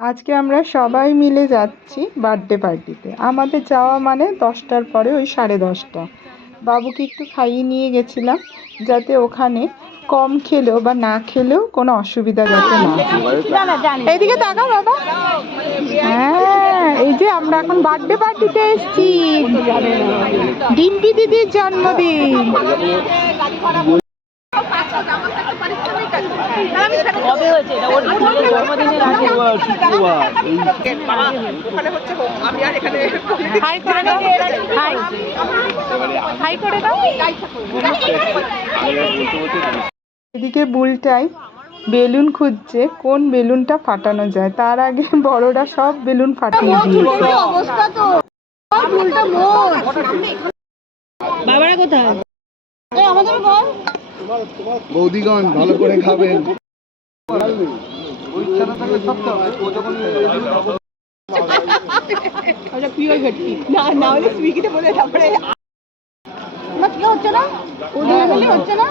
আজকে আমরা সবাই মিলে যাচ্ছি বার্থডে পার্টিতে। আমাদের যাওয়া মানে 10টার পরে, ওই 10:30টা। বাবুকে একটু খাইয়ে নিয়ে গেছিলাম, যাতে ওখানে কম খেলেও বা না খেলেও কোনো অসুবিধা যাতে না হয়। এইদিকে তাকাও বাবা। হ্যাঁ, এই যে আমরা এখন বার্থডে পার্টিতে এসেছি, ডিম্পি দিদির জন্মদিন। এদিকে বুলটাই বেলুন খুঁজছে, কোন বেলুনটা ফাটানো যায়। তার আগে বড়রা সব বেলুন ফাটিয়ে দিয়েছে। বাবারা কোথায়? বৌদিগণ ভালো করে খাবেন। না হলে সুইগিতে বলে তারপরে হচ্ছে না, হচ্ছে না।